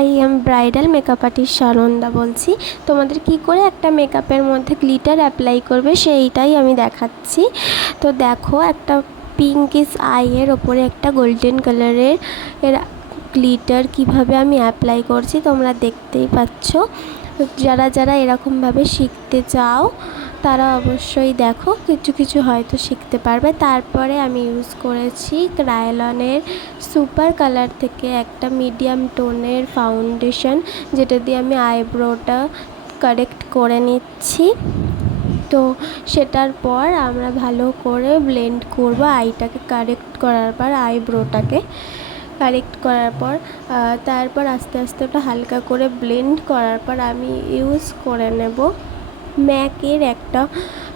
I am bridal makeup artist Sananda বলছি। তোমাদের কি করে একটা মেকআপের মধ্যে গ্লিটার অ্যাপ্লাই করবে সেইটাই আমি দেখাচ্ছি। তো দেখো, একটা পিঙ্কিস আইয়ের ওপরে একটা গোল্ডেন কালারের এর গ্লিটার কীভাবে আমি অ্যাপ্লাই করছি তোমরা দেখতেই পাচ্ছ। যারা যারা এরকমভাবে শিখতে চাও তারা অবশ্যই দেখো, কিছু কিছু হয়তো শিখতে পারবে। তারপরে আমি ইউজ করেছি ক্রায়লনের সুপার কালার থেকে একটা মিডিয়াম টোনের ফাউন্ডেশন যেটা দিয়ে আমি আইব্রোটা কারেক্ট করে নিচ্ছি। তো সেটার পর আমরা ভালো করে ব্লেন্ড করব আইটাকে কারেক্ট করার পর আইব্রোটাকে কারেক্ট করার পর তারপর আস্তে আস্তে ওটা হালকা করে ব্লেন্ড করার পর আমি ইউজ করে নেব। ম্যাকের একটা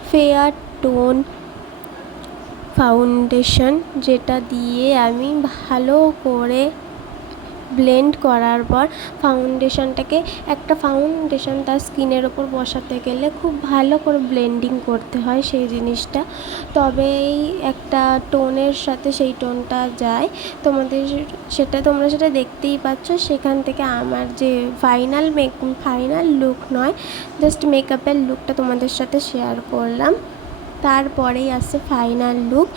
ফেয়ার টোন ফাউন্ডেশন যেটা দিয়ে আমি ভালো করে ব্লেন্ড করার পর ফাউন্ডেশনটাকে একটা ফাউন্ডেশন তার স্কিনের ওপর বসাতে গেলে খুব ভালো করে ব্লেন্ডিং করতে হয় সেই জিনিসটা। তবেই একটা টোনের সাথে সেই টোনটা যায়, তোমাদের সেটা তোমরা সেটা দেখতেই পাচ্ছ। সেখান থেকে আমার যে ফাইনাল মেক ফাইনাল লুক নয় জাস্ট মেকআপের লুকটা তোমাদের সাথে শেয়ার করলাম। তারপরেই আসছে ফাইনাল লুক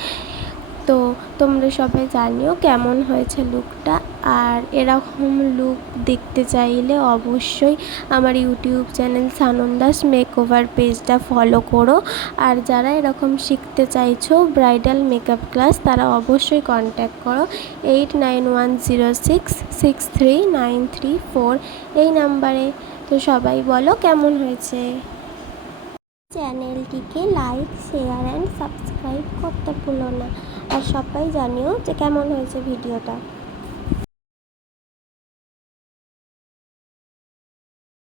তো তোমরা সবাই জানিও কেমন হয়েছে লুকটা। আর এরকম লুক দেখতে চাইলে অবশ্যই আমার ইউটিউব চ্যানেল সানন্দাস মেকওভার পেজটা ফলো করো। আর যারা এরকম শিখতে চাইছো ব্রাইডাল মেকআপ ক্লাস তারা অবশ্যই কন্ট্যাক্ট করো। Eight nine one zero six six three nine three four এই নাম্বারে তো সবাই বলো কেমন হয়েছে? চ্যানেলটিকে লাইক, শেয়ার অ্যান্ড সাবস্ক্রাইব করতে ভুলো না। আর সবাই জানিও যে কেমন হয়েছে ভিডিওটা।